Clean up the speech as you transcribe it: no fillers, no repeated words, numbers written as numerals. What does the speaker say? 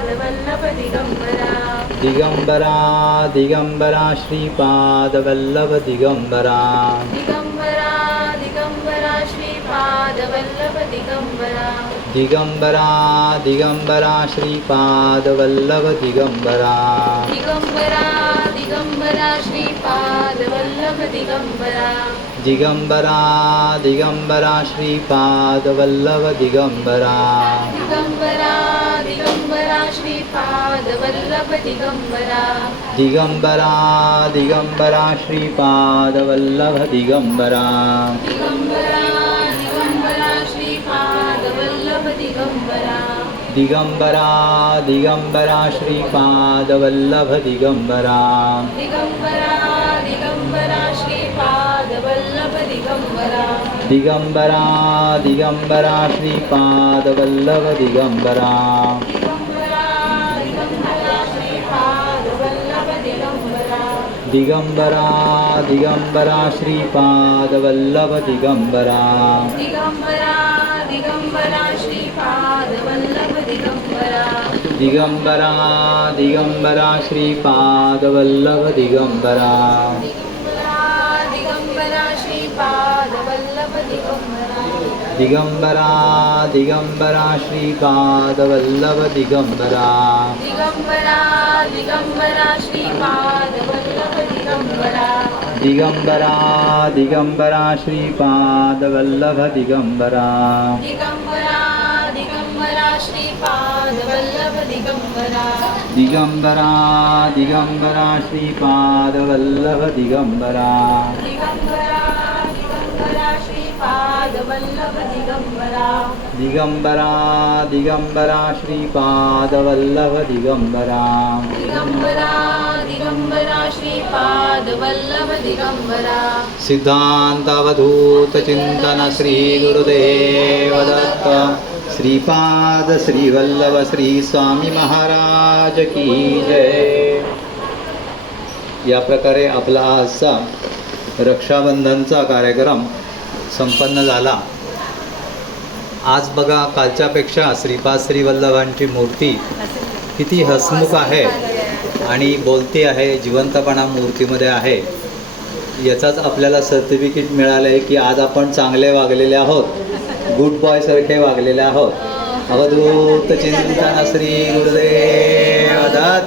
श्रीपादवल्लभ दिगंबरा दिगंबरा दिगंबरा श्रीपादवल्लभ दिगंबरा दिगंबरा दिगंबरा श्रीपादवल्लभ दिगंबरा दिगंबरा दिगंबरा श्रीपादवल्लभ दिगंबरा दिगंबरा दिगंबरा श्रीपादवल्लभ दिगंबरा दिगंबरा दिगंबरा श्रीपादवल्लभ दिगंबरा दिगंबरा दिगंबरा श्रीपादवल्लभ दिगंबरा दिगंबरा दिगंबरा श्रीपादवल्लभ दिगंबरा दिगंबरा दिगंबरा श्रीपादवल्लभ दिगंबरा दिगंबरा दिगंबरा श्रीपादवल्लभ दिगंबरा दिगंबरा दिगंबरा श्रीपादवल्लभ दिगंबरा दिगंबरा दिगंबरा श्रीपादवल्लभ दिगंबरा दिगंबरा दिगंबरा श्रीपादवल्लभ दिगंबरा दिगंबरा दिगंबरा श्रीपादवल्लभ दिगंबरा दिगंबरा दिगंबरा श्रीपादवल्लभ दिगंबरा दिगंबरा दिगंबरा श्रीपादवल्लभ दिगंबरा दिगंबरा श्रीपादवल्लभ दिगंबरा दिगंबरा दिगंबरा श्रीपादवल्लभ दिगंबरा दिगंबरा दिगंबरा श्रीपादवल्लभ दिगंबरा दिगंबरा दिगंबरा श्रीपादवल्लभ दिगंबरा दिगंबरा दिगंबरा श्रीपादवल्लभ दिगंबरा दिगंबरा दिगंबरा श्रीपादवल्लभ दिगंबरा दिगंबरा दिगंबरा श्रीपादवल्लभ दिगंबरा दिगंबरा दिगंबरा श्रीपादवल्लभ दिगंबरा दिगंबरा दिगंबरा श्रीपादवल्लभ दिगंबरा सिद्धांतावधूत चिंतन श्री गुरुदेव दत्त श्रीपाद श्रीवल्लभ श्री स्वामी महाराज की जय. या प्रकारे आपला आजचा रक्षाबंधनचा कार्यक्रम संपन्न झाला. आज बघा कालच्यापेक्षा श्रीपाद श्रीवल्लभांची मूर्ती किती हसमुख आहे आणि बोलती आहे, जिवंतपणा मूर्तीमध्ये आहे. याचाच आपल्याला सर्टिफिकेट मिळालं आहे की आज आपण चांगले वागलेले आहोत, गुड बॉय सारखे वागलेले आहोत. अवधूत चिंतन श्री गुरुदेव दत्त.